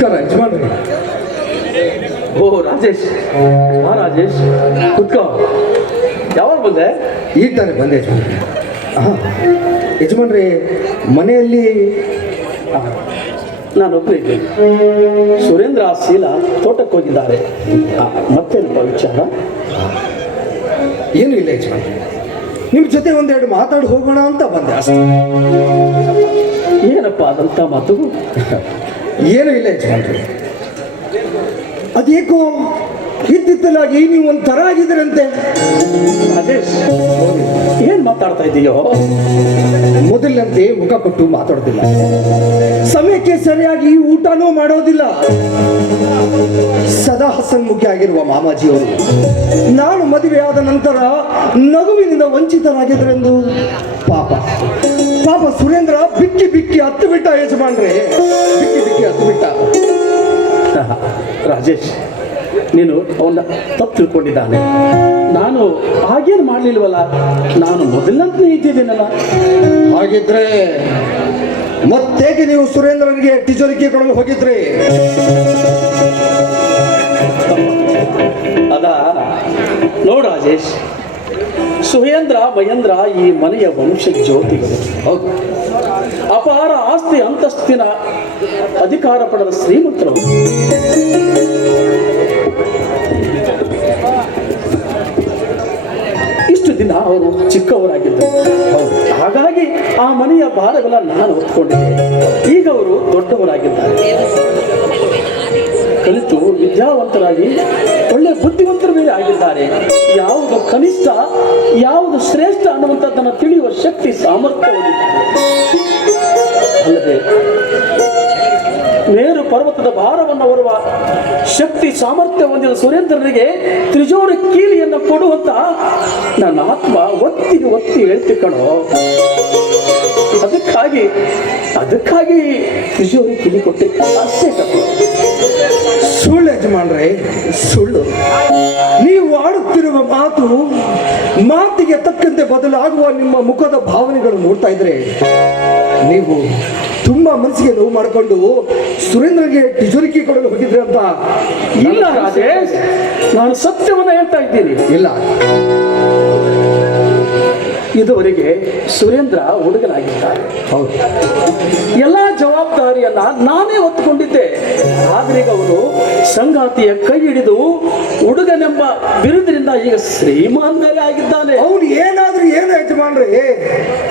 ನಮಸ್ಕಾರ ಯಜಮಾನ್ರಿ. ಓ ರಾಜೇಶ್. ಹಾ ರಾಜೇಶ್. ಕುತ್ಕೋ. ಯಾವಾಗ ಬಂದೆ? ಈಗ ತಾನೇ ಬಂದೆ ಯಜಮಾನ್ರಿ. ಹಾಂ ಯಜಮಾನ್ರಿ ಮನೆಯಲ್ಲಿ ನಾನು ನಾನು ಒಬ್ಬನಿದ್ದೀನಿ ಸುರೇಂದ್ರ ಶೀಲ ತೋಟಕ್ಕೆ ಹೋಗಿದ್ದಾರೆ. ಆ, ಮತ್ತೇನಪ್ಪ ವಿಚಾರ? ಏನೂ ಇಲ್ಲ ಯಜಮಾನ್ರಿ. ನಿಮ್ಮ ಜೊತೆ ಒಂದೆರಡು ಮಾತಾಡಿ ಹೋಗೋಣ ಅಂತ ಬಂದೆ ಅಷ್ಟೇ. ಏನಪ್ಪ ಅದಂತ ಮಾತು? ಏನೂ ಇಲ್ಲ ಯಜಮಾನ್ರಿ ಅದೇಕೋ ಇತ್ತಿತ್ತಲಾಗಿ ನೀವು ಒಂಥರ ಥರ ಆಗಿದ್ದೀರಂತೆ. ಏನ್ ಮಾತಾಡ್ತಾ ಇದೆಯೋ? ಮೊದಲಂತೆ ಮುಖ ಕೊಟ್ಟು ಮಾತಾಡೋದಿಲ್ಲ. ಸಮಯಕ್ಕೆ ಸರಿಯಾಗಿ ಊಟನೂ ಮಾಡೋದಿಲ್ಲ. ಸದಾ ಹಸನ್ಮುಖಿ ಆಗಿರುವ ಮಾಮಾಜಿಯವರು, ನಾನು ಮದುವೆಯಾದ ನಂತರ ನಗುವಿನಿಂದ ವಂಚಿತರಾಗಿದ್ದರೆಂದು ಪಾಪ. ಪಾಪ ಸುರೇಂದ್ರ ಬಿಕ್ಕಿ ಬಿಕ್ಕಿ ಹತ್ತು ಬಿಟ್ಟ ಯಜಮಾನ್ರೆ. ಬಿಕ್ಕಿ ಬಿಕ್ಕಿ ಹತ್ತು ಬಿಟ್ಟ. ರಾಜೇಶ್ ನೀನು ಅವನ್ನ ತಪ್ಪು ತಿಳ್ಕೊಂಡಿದ್ದಾನೆ. ನಾನು ಹಾಗೇನು ಮಾಡಲಿಲ್ವಲ್ಲ? ನಾನು ಮೊದಲಂತನೇ ಇದ್ದಿದ್ದೀನಲ್ಲ? ಹಾಗಿದ್ರೆ ಮತ್ತೇಗೆ ನೀವು ಸುರೇಂದ್ರನಿಗೆ ಟಿಜೋರಿಕೆ ಕೊಡಲು ಹೋಗಿದ್ರಿ? ಅದ ನೋಡು ರಾಜೇಶ್ ಸುಹೇಂದ್ರ ಮಹೇಂದ್ರ ಈ ಮನೆಯ ವಂಶ ಜ್ಯೋತಿಗಳು ಹೌದು. ಅಪಾರ ಆಸ್ತಿ ಅಂತಸ್ತಿನ ಅಧಿಕಾರ ಪಡೆದ ಶ್ರೀಮಂತರು. ಇಷ್ಟು ದಿನ ಅವರು ಚಿಕ್ಕವರಾಗಿದ್ದರು. ಹಾಗಾಗಿ ಆ ಮನೆಯ ಭಾರಗಳ ನಾನು ಹೊತ್ಕೊಂಡಿದ್ದೆ ಈಗ ಅವರು ದೊಡ್ಡವರಾಗಿದ್ದಾರೆ. ಕಲಿತು ವಿದ್ಯಾವಂತರಾಗಿ ಒಳ್ಳೆ ಬುದ್ಧಿವಂತರ ಮೇಲೆ ಆಗಿದ್ದಾರೆ. ಯಾವುದು ಕನಿಷ್ಠ, ಯಾವುದು ಶ್ರೇಷ್ಠ ಅನ್ನುವಂಥದ್ದನ್ನು ತಿಳಿಯುವ ಶಕ್ತಿ ಸಾಮರ್ಥ್ಯ ಹೊಂದಿದ್ದಾರೆ ಅಲ್ಲದೆ ಮೇರು ಪರ್ವತದ ಭಾರವನ್ನು ಹೊರುವ ಶಕ್ತಿ ಸಾಮರ್ಥ್ಯ ಹೊಂದಿದ ಸುರೇಂದ್ರನಿಗೆ ತ್ರಿಜೋರಿ ಕೀಲಿಯನ್ನು ಕೊಡುವಂತ ನನ್ನ ಆತ್ಮ ಒತ್ತಿಗೆ ಒತ್ತಿ ಹೇಳ್ತಿ ಕಣೋ. ಅದಕ್ಕಾಗಿ ಅದಕ್ಕಾಗಿ ತ್ರಿಜೋರಿ ಕೀಲಿ ಕೊಟ್ಟೆ ಬದಲಾಗುವ ನಿಮ್ಮ ಮುಖದ ಭಾವನೆಗಳು ನೋಡ್ತಾ ಇದ್ರೆ ನೀವು ತುಂಬಾ ಮನಸ್ಸಿಗೆ ನೋವು ಮಾಡಿಕೊಂಡು ಸುರೇಂದ್ರಗೆ ಟಿಜುರಿಕೆ ಕೊಡಲು ಹೋಗಿದ್ರೆ ಅಂತ ಇಲ್ಲ ರಾಜೇಶ್ ನಾನು ಸತ್ಯವನ್ನ ಹೇಳ್ತಾ ಇದ್ದೀನಿ. ಇಲ್ಲ. ಇದುವರೆಗೆ ಸುರೇಂದ್ರ ಹುಡುಗನಾಗಿದ್ದಾರೆ ಹೌದು. ಎಲ್ಲ ಜವಾಬ್ದಾರಿಯನ್ನ ನಾನೇ ಹೊತ್ತುಕೊಂಡಿದ್ದೆ. ಈಗ ಅವನು ಸಂಗಾತಿಯ ಕೈ ಹಿಡಿದು ಹುಡುಗನೆಂಬ ಬಿರುದಿನಿಂದ ಈಗ ಶ್ರೀಮಾನ್ ಮೇಲೆ ಆಗಿದ್ದಾನೆ. ಅವನು ಏನಾದ್ರೂ ಏನು ಯಜಮಾನ್ರಿ?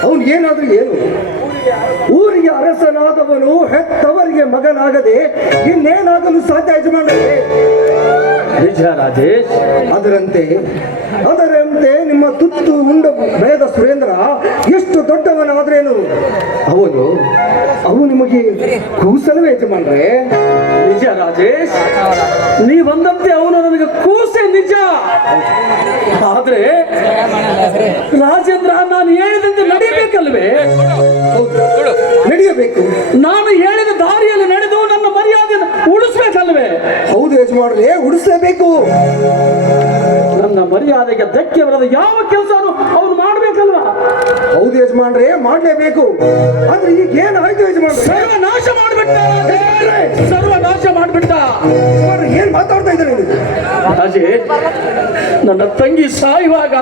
ಅವನು ಏನಾದ್ರೂ ಏನು? ಊರಿಗೆ ಅರಸನಾದವನು ಹೆತ್ತವರಿಗೆ ಮಗನಾಗದೆ ಇನ್ನೇನಾಗಲು ಸಾಧ್ಯ ಯಜಮಾನ್ರೆ? ನಿಜ ರಾಜೇಶ್ ಅದರಂತೆ ಅದರಂತೆ ನಿಮ್ಮ ತುತ್ತು ಉಂಡ ಬೆಳೆದ ಸುರೇಂದ್ರ ಎಷ್ಟು ದೊಡ್ಡವನಾದ್ರೇನು? ಅವನು ಅವು ನಿಮಗೆ ಕೂಸಲವೇ ಯಜಮಾನ್ರೆ. ನಿಜ ರಾಜೇಶ್ ನೀವಂದಂತೆ ಅವನು ನನಗೆ ಕೂಸೆ ನಿಜ. ಆದ್ರೆ ರಾಜೇಂದ್ರ ನಾನು ಹೇಳಿದಂತೆ ನಡೀಬೇಕಲ್ವೇ? ಧಕ್ಕೆ ಬರದ ಯಾವ ಕೆಲಸನೂ ಅವನು ಮಾಡ್ಬೇಕಲ್ವಾ? ಹೌದು ಯಜಮಾನ್ರೆ ಮಾಡ್ಲೇಬೇಕು. ಆದ್ರೆ ಈಗ ಏನಾಯ್ತು ಯಜಮಾನ್ರೆ? ಸರ್ವನಾಶ ಮಾಡ್ಬಿಟ್ಟ ಸರ್ವನಾಶ ಮಾಡ್ಬಿಟ್ಟ. ಯಜಮಾನ್ರೆ, ಏನ್ ಮಾತಾಡ್ತಾ ಇದ್ದಾರೆ ನೀವು? ರಾಜೇ ನನ್ನ ತಂಗಿ ಸಾಯುವಾಗ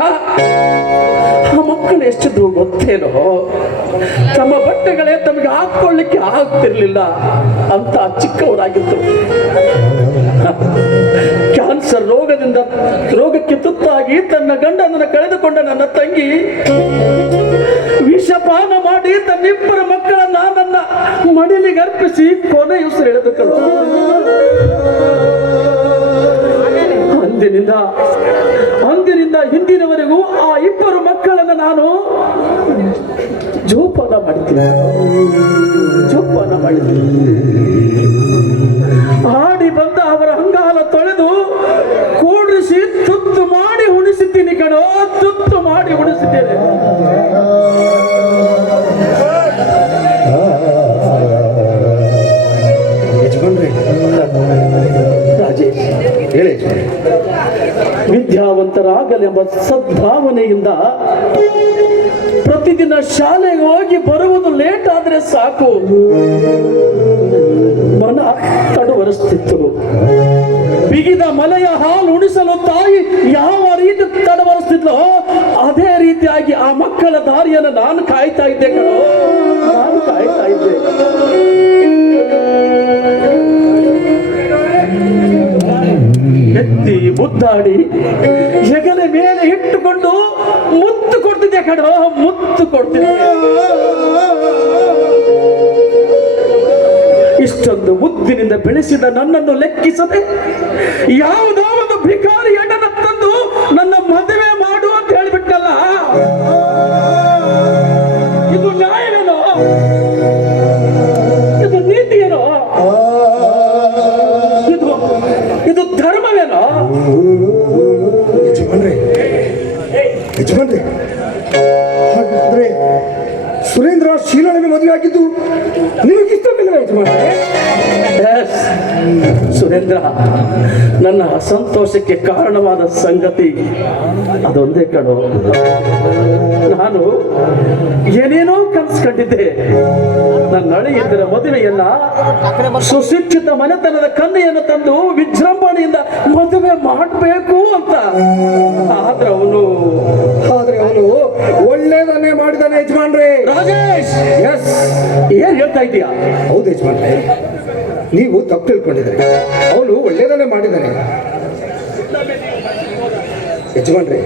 ಆ ಮಕ್ಕಳು ಎಷ್ಟಿದ್ರು ಗೊತ್ತೇನೋ? ತಮ್ಮ ಬಟ್ಟೆಗಳೇ ತಮಗೆ ಹಾಕೊಳ್ಳಿಕ್ಕೆ ಆಗ್ತಿರ್ಲಿಲ್ಲ ಅಂತ ಚಿಕ್ಕವರಾಗಿತ್ತು ಕ್ಯಾನ್ಸರ್ ರೋಗದಿಂದ ರೋಗಕ್ಕೆ ತುತ್ತಾಗಿ ತನ್ನ ಗಂಡನನ್ನು ಕಳೆದುಕೊಂಡ ನನ್ನ ತಂಗಿ ವಿಷಪಾನ ಮಾಡಿ ತನ್ನಿಬ್ಬರ ಮಕ್ಕಳನ್ನ ನನ್ನ ಮಡಿಲಿಗೆ ಅರ್ಪಿಸಿ ಕಳು ಅಂದಿನಿಂದ ಅಂದಿನಿಂದ ಹಿಂದಿನವರೆಗೂ ಆ ಇಬ್ಬರು ಮಕ್ಕಳನ್ನು ನಾನು ಜೋಪಾನ ಮಾಡ್ತೀನಿ. ಜೋಪಾನ ಮಾಡಿದ್ದೀನಿ ಕೂಡಿಸಿ ತುತ್ತು ಮಾಡಿ ಉಣಿಸಿದ್ದೀನಿ ಕಣೋ ತುತ್ತು ಮಾಡಿ ಉಣಿಸಿದ್ದೇನೆ. ಹೇಳಿ ವಿದ್ಯಾವಂತರಾಗಲೆಂಬ ಸದ್ಭಾವನೆಯಿಂದ ಪ್ರತಿದಿನ ಶಾಲೆಗೆ ಹೋಗಿ ಬರುವುದು ಲೇಟ್ ಆದ್ರೆ ಸಾಕು. ಮನ ತಡವರಿಸ್ತಿತ್ತು. ಬಿಗಿದ ಮಲೆಯ ಹಾಲು ಉಣಿಸಲು ತಾಯಿ ಯಾವ ರೀತಿ ತಡವರಿಸ್ತಿದ್ಲೋ? ಅದೇ ರೀತಿಯಾಗಿ ಆ ಮಕ್ಕಳ ದಾರಿಯನ್ನು ನಾನು ಕಾಯ್ತಾ ಇದ್ದೆ ಕಣೋ. ನಾನು ಕಾಯ್ತಾ ಇದ್ದೆ. ಎತ್ತಿ ಮುದ್ದಾಡಿ ಹೆಗಲ ಮೇಲೆ ಇಟ್ಟುಕೊಂಡು ಕೊಡ್ತಿದ್ದೆ ಮುತ್ತು ಕೊಡ್ತೀನಿ ಇಷ್ಟೊಂದು ಮುದ್ದಿನಿಂದ ಬೆಳೆಸಿದ ನನ್ನನ್ನು ಲೆಕ್ಕಿಸದೆ ಯಾವುದೋ ಒಂದು ಭಿಕಾರಿ ಹೆಣ್ಣನ್ನು ತಂದು ನನ್ನ ಮದುವೆ ಮಾಡು ಅಂತ ಹೇಳಿಬಿಟ್ಟಲ್ಲ ಇದು ನ್ಯಾಯವೇನೋ? ಇದು ನೀತಿಯೇನೋ? ಇದು ಇದು ಧರ್ಮವೇನೋ? ಯಜಮಾನ್ರಿ, ಯಜಮಾನ್ರೆ ಆಗಿದ್ದು ನಿಮಗೆ ಇಷ್ಟವಿಲ್ಲ ಯಜಮಾನ್ರೆ Yes. ಸುರೇಂದ್ರ ನನ್ನ ಅಸಂತೋಷಕ್ಕೆ ಕಾರಣವಾದ ಸಂಗತಿ ಅದೊಂದೇ ಕಣೋ ನಾನು ಏನೇನೋ ಕನಸು ಕಂಡಿದ್ದೆ ನನ್ನ ಅಳಿಯಂದಿರ ಮದುವೆಯನ್ನ ಸುಶಿಕ್ಷಿತ ಮನೆತನದ ಕನ್ನೆಯನ್ನು ತಂದು ವಿಜೃಂಭಣೆಯಿಂದ ಮದುವೆ ಮಾಡಬೇಕು ಅಂತ. ಆದ್ರೆ ಅವನು ಆದ್ರೆ ಅವನು ಒಳ್ಳೇದನ್ನೇ ಮಾಡಿದಾನೆ ಯಜಮಾನ್ರಿ. ರಾಜೇಶ್! ಎಸ್ ಏನ್ ಹೇಳ್ತಾ ಇದೀಯಾ ಹೌದು ಯಜಮಾನ್ರೆ. ನೀವು ತಪ್ಪು ತಿಳ್ಕೊಂಡಿದ್ರಿ ಅವನು ಒಳ್ಳೇದನ್ನೇ ಮಾಡಿದಾನೆ. ಯಜಮಾನ್ರೆ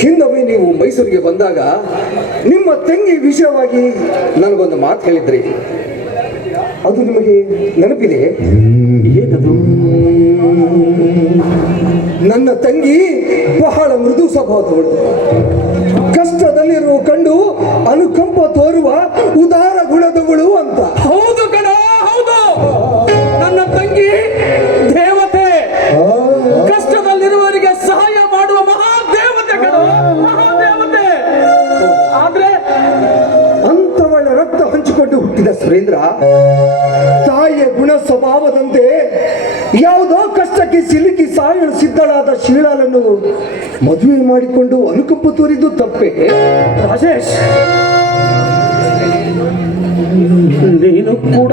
ಹಿಂದೊಮ್ಮೆ ನೀವು ಮೈಸೂರಿಗೆ ಬಂದಾಗ ನಿಮ್ಮ ತಂಗಿ ವಿಷಯವಾಗಿ ನನಗೊಂದು ಮಾತು ಹೇಳಿದ್ರಿ. ಅದು ನಿಮಗೆ ನೆನಪಿದೆ ಏನದು? ನನ್ನ ತಂಗಿ ಬಹಳ ಮೃದು ಸ್ವಭಾವದವಳು ಕಷ್ಟದಲ್ಲಿರುವ ಕಂಡು ಅನುಕಂಪ ತೋರುವ ಉದಾರ ಗುಣದವಳು ಅಂತ. ಹೌದು ಕಣ ಹೌದು. ಸುರೇಂದ್ರ ತಾಯಿಯ ಗುಣ ಸ್ವಭಾವದಂತೆ ಯಾವುದೋ ಕಷ್ಟಕ್ಕೆ ಸಿಲುಕಿ ಸಾಯಲು ಸಿದ್ಧಳಾದ ಶೀಲಾಳನ್ನು ಮದುವೆ ಮಾಡಿಕೊಂಡು ಅನುಕಂಪ ತೋರಿದ್ದು ತಪ್ಪೆ. ರಾಜೇಶ್. ನೀನು ಕೂಡ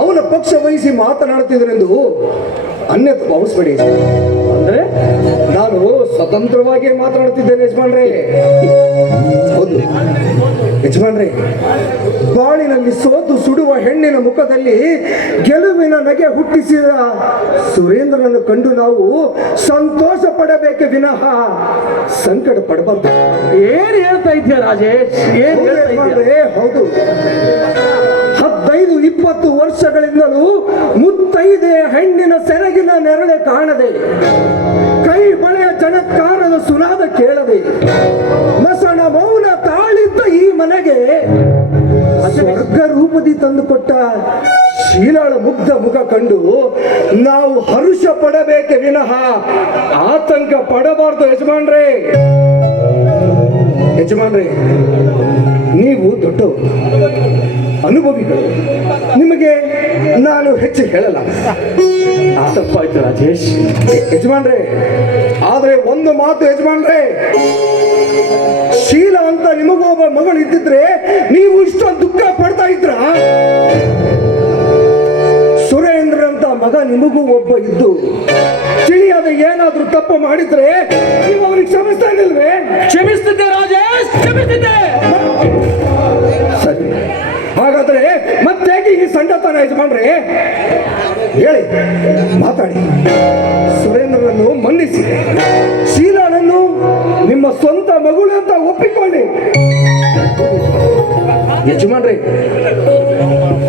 ಅವನ ಪಕ್ಷ ವಹಿಸಿ ಮಾತನಾಡುತ್ತಿದ್ದರೆಂದು ಅನ್ಯತ್ ಭಾವಿಸ್ಬೇಡಿ ನಾನು ಸ್ವತಂತ್ರವಾಗಿ ಮಾತನಾಡುತ್ತಿದ್ದೇನೆ ಯಜಮಾನ್ರೆ. ಹೌದು ಯಜಮಾನ್ರೆ ಬಾಳಿನಲ್ಲಿ ಸೋತು ಸುಡುವ ಹೆಣ್ಣಿನ ಮುಖದಲ್ಲಿ ಗೆಲುವಿನ ನಗೆ ಹುಟ್ಟಿಸಿದ ಸುರೇಂದ್ರನನ್ನು ಕಂಡು ನಾವು ಸಂತೋಷ ಪಡಬೇಕೆ ವಿನಃ ಸಂಕಟ ಪಡಬಾರ್ದು. ಏನ್ ಹೇಳ್ತಾ ಇದ್ದೀಯ ರಾಜೇಶ್? ಏನ್ ಹೌದು. ಹದಿನೈದು ಇಪ್ಪತ್ತು ವರ್ಷಗಳಿಂದಲೂ ಮುತ್ತೈದೆ ಹೆಣ್ಣಿನ ಸೆರಗಿನ ನೆರಳೆ ಕಾಣದೆ ಕೈ ಬಳೆಯ ಜನಕಾರದ ಸುನಾದ ಕೇಳದೆ ಮಸಣ ಮೌನ ತಾಳಿದ್ದ ಈ ಮನೆಗೆ ಸ್ವರ್ಗ ರೂಪದಿ ತಂದುಕೊಟ್ಟ ಶೀಲಾಳ ಮುಗ್ಧ ಮುಖ ಕಂಡು ನಾವು ಹರುಷ ಪಡಬೇಕೆ ವಿನಃ ಆತಂಕ ಪಡಬಾರ್ದು ಯಜಮಾನ್ರೇ. ಯಜಮಾನ್ರೇ, ನೀವು ದೊಡ್ಡವರು. ಅನುಭವಿಗಳು. ನಿಮಗೆ ನಾನು ಹೆಚ್ಚು ಹೇಳಲ್ಲ. ತಪ್ಪಾಯ್ತು ರಾಜೇಶ್. ಯಜಮಾನ್ರೆ ಆದ್ರೆ ಒಂದು ಮಾತು ಯಜಮಾನ್ರೆ. ಶೀಲ ಅಂತ ನಿಮಗೂ ಒಬ್ಬ ಮಗಳು ಇದ್ದಿದ್ರೆ ನೀವು ಇಷ್ಟೊಂದು ದುಃಖ ಪಡ್ತಾ ಇದ್ರ? ಸುರೇಂದ್ರ ಅಂತ ಮಗ ನಿಮಗೂ ಒಬ್ಬ ಇದ್ದು ತಿಳಿಯದೆ ಏನಾದ್ರೂ ತಪ್ಪು ಮಾಡಿದ್ರೆ ನೀವು ಅವ್ರಿಗೆ ಕ್ಷಮಿಸ್ತಾ ಇಲ್ವೇ? ಕ್ಷಮಿಸ್ತಿದ್ದೆ ರಾಜೇಶ್ ಕ್ಷಮಿಸ್ತಿದ್ದೆ. ಮತ್ತೆ ಈ ಸಂಡತನ ಇಟ್ಕೊಂಡ್ರಿ ಹೇಳಿ, ಮಾತಾಡಿ. ಸುರೇಂದ್ರನನ್ನು ಮನ್ನಿಸಿ. ಶೀಲಾಳನ್ನು ನಿಮ್ಮ ಸ್ವಂತ ಮಗಳು ಅಂತ ಒಪ್ಪಿಕೊಳ್ಳಿ. ಯಜಮಾನ್ರಿ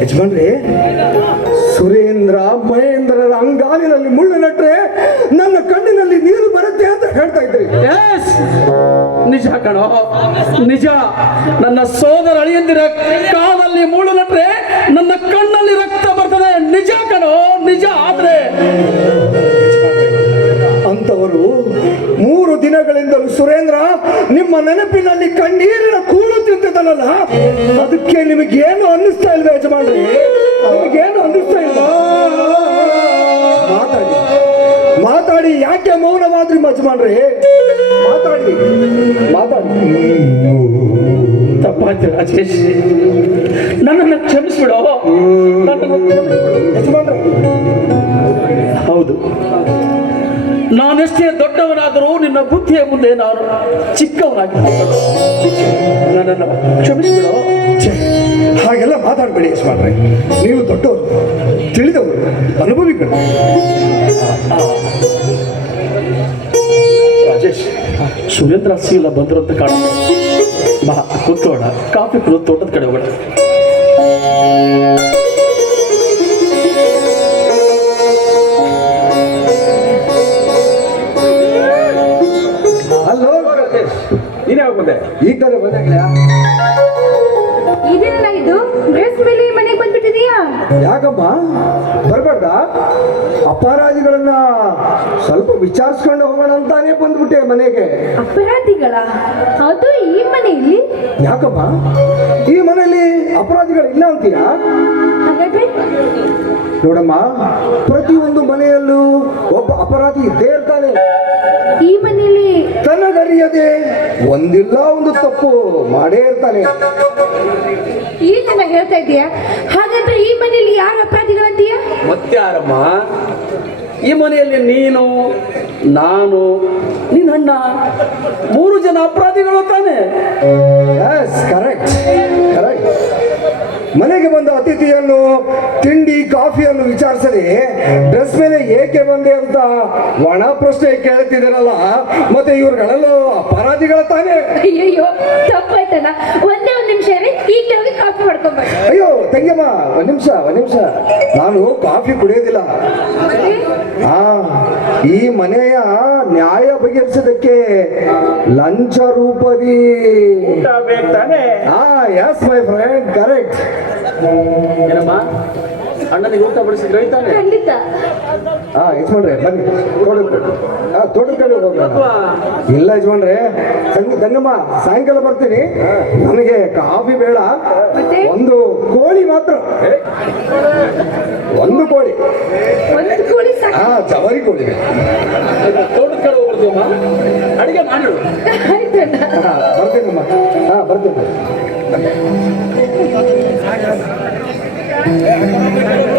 ಯಜಮಾನ್ರಿ, ಸುರೇಂದ್ರ ಮಹೇಂದ್ರರ ಅಂಗಾಲಿನಲ್ಲಿ ಮುಳ್ಳು ನಟ್ರೆ ನನ್ನ ಕಣ್ಣಿನಲ್ಲಿ ನೀರು ಬರುತ್ತೆ ಅಂತ ಹೇಳ್ತಾ ಇದ್ರಿ. ನಿಜ ಕಣೋ, ನಿಜ. ನನ್ನ ಸೋದರ ಅಳಿಯಂದಿರ ಕಾಲಲ್ಲಿ ಮೂಳು ನಟ್ರೆ ನನ್ನ ಕಣ್ಣಲ್ಲಿ ರಕ್ತ ಬರ್ತದೆ. ನಿಜ ಕಣೋ, ನಿಜ ಆದ್ರೆ. ಅಂತವರು ಮೂರು ದಿನಗಳಿಂದಲೂ ಸುರೇಂದ್ರ, ನಿಮ್ಮ ನೆನಪಿನಲ್ಲಿ ಕಣ್ಣೀರಿನ ಕೂಳು ತಿಂತಿದ್ದನಲ್ಲ ಅದಕ್ಕೆ ನಿಮಗೇನು ಅನ್ನಿಸ್ತಾ ಇಲ್ವೇ ಯಜಮಾನ್ರಿ? ನಿಮಗೇನು ಅನ್ನಿಸ್ತಾ ಇಲ್ವಾ? ಮಾತಾಡಿ. ಮಾತಾಡಿ ಯಾಕೆ ಮೌನವಾದ್ರಿ ಯಜಮಾನ್ರಿ? ಮಾತಾಡಿ. ಮಾತಾಡಿ. ತಪ್ಪಾಯ್ತು ರಾಜೇಶ್. ನನ್ನನ್ನು ಕ್ಷಮಿಸ್ಬಿಡು. ಹೌದು. ನಾನೆಷ್ಟೇ ದೊಡ್ಡವನಾದರೂ ನಿನ್ನ ಬುದ್ಧಿಯ ಮುಂದೆ ನಾನು ಚಿಕ್ಕವನಾಗಿ ನನ್ನನ್ನು ಕ್ಷಮಿಸ್ಬಿಡು. ಹಾಗೆಲ್ಲ ಮಾತಾಡಬೇಡಿ ಯಜಮಾನ್ರೆ. ನೀವು ದೊಡ್ಡವರು ತಿಳಿದವರು ಅನುಭವಿಗಳು. ಸುರೇಂದ್ರ ಸೀಲ ಬಂದ್ರು ಅಂತ ಕಾಣ ಬಾ ಕೂತ್ಕೋಣ ಕಾಫಿ ಕುಡಿದು ತೋಟದ ಕಡೆ ಹೋಗೋಣ. ಅಲ್ಲೋ ನೀನೇ ಹೋಗ್ಬಂದೆ ಈ ತರ ಬಂದಾಗ್ಲಾ? ಇದೇನಲ್ಲ ಇದು ಡ್ರೆಸ್ ಮೇಲೆ ಮನೆಗೆ ಯಾಕಮ್ಮ? ಬರ್ಬಾರ್ದ ಅಪರಾಧಿಗಳನ್ನ ಸ್ವಲ್ಪ ವಿಚಾರಿಸ್ಕೊಂಡು ಹೋಗೋಣ ಅಂತಾನೆ ಬಂದ್ಬಿಟ್ಟೆ ಮನೆಗೆ. ಅಪರಾಧಿಗಳ? ಅದು ಈ ಮನೆಯಲ್ಲಿ? ಯಾಕಮ್ಮ? ಈ ಮನೆಯಲ್ಲಿ ಅಪರಾಧಿಗಳು ಇಲ್ಲ ಅಂತೀಯಾ? ಹಾಗಾದ್ರೆ? ನೋಡಮ್ಮ ಪ್ರತಿಯೊಂದು ಮನೆಯಲ್ಲೂ ಒಬ್ಬ ಅಪರಾಧಿ ಇದ್ದೇ ಇರ್ತಾನೆ. ಈ ಮನೆಯಲ್ಲಿ? ತನಗರಿಯದೆ ಒಂದಿಲ್ಲ ಒಂದು ತಪ್ಪು ಮಾಡೇ ಇರ್ತಾನೆ. ಈಗೆಲ್ಲ ಹೇಳ್ತಾ ಇದೀಯ ಹಾಗಾದ್ರೆ ಈ ಮನೆಯಲ್ಲಿ ಯಾರು ಅಪರಾಧಿಗಳಂತೀಯ? ಮತ್ತಾರಮ್ಮ ಈ ಮನೆಯಲ್ಲಿ ನೀನು, ನಾನು, ನಿನ್ನ ಅಣ್ಣ, ಮೂರು ಜನ ಅಪರಾಧಿಗಳು ತಾನೆ. ಕರೆಕ್ಟ್ ಕರೆಕ್ಟ್ ಮನೆಗೆ ಅತಿಥಿಯನ್ನು ತಿಂಡಿ ಕಾಫಿಯನ್ನು ವಿಚಾರಿಸದೆ ಡ್ರೆಸ್ ಮೇಲೆ ಏಕೆ ಬಂದೆ ಅಂತ ಒಣ ಪ್ರಶ್ನೆ ಕೇಳ್ತಿದ್ದೀರಲ್ಲ. ಮತ್ತೆ ಇವ್ರುಗಳೆಲ್ಲ ಅಪರಾಧಿಗಳ ತಾನೇ. ಅಯ್ಯೋ ತಪ್ಪಾಯ್ತಲ್ಲ. ಒಂದೇ ಒಂದು ನಿಮಿಷ ಹೋಗಿ ಕಾಫಿ ಅಯ್ಯೋ ತಂಗಿಯಮ್ಮ ಒಂದ್ ನಿಮಿಷ ಒಂದ್ ನಿಮಿಷ. ನಾನು ಕಾಫಿ ಕುಡಿಯೋದಿಲ್ಲ. ಹಾ ಈ ಮನೆಯ ನ್ಯಾಯ ಬಗೆಹರಿಸೋದಕ್ಕೆ ಲಂಚ ರೂಪದಿ ಹಾ ಎಸ್ ಮೈ ಫ್ರೆಂಡ್ ಕರೆಕ್ಟ್ ಏನಮ್ಮ ಅಣ್ಣನಿಗೆ ಊಟ ಬಡಿಸಿದ್ರೆ ಖಂಡಿತ. ಹಾ ಯಜಮಾನ್ರೆ ಬನ್ನಿ. ತೋಟದ ಕಡೆ ಹಾ ತೋಟದ ಕಡೆ ಹೋಗೋಣ ಇಲ್ಲ ಯಜಮಾನ್ರೆ ಸಂಗ ತಂಗಮ್ಮ ಸಾಯಂಕಾಲ ಬರ್ತೀನಿ. ನನಗೆ ಕಾಫಿ ಬೇಡ. ಮತ್ತೆ? ಒಂದು ಕೋಳಿ ಮಾತ್ರ. ಒಂದು ಕೋಳಿ. ಒಂದು ಕೋಳಿ ಸಾಕು. ಹಾ ಜವಾರಿ ಕೋಳಿ. ತೋಟದ ಕಡೆ ಅಡಿಗೆ ಆಯ್ತಣ್ಣ. ಹಾ ಬರ್ತೀನಮ್ಮ ಹಾ ಬರ್ತೀನಿ Thank you.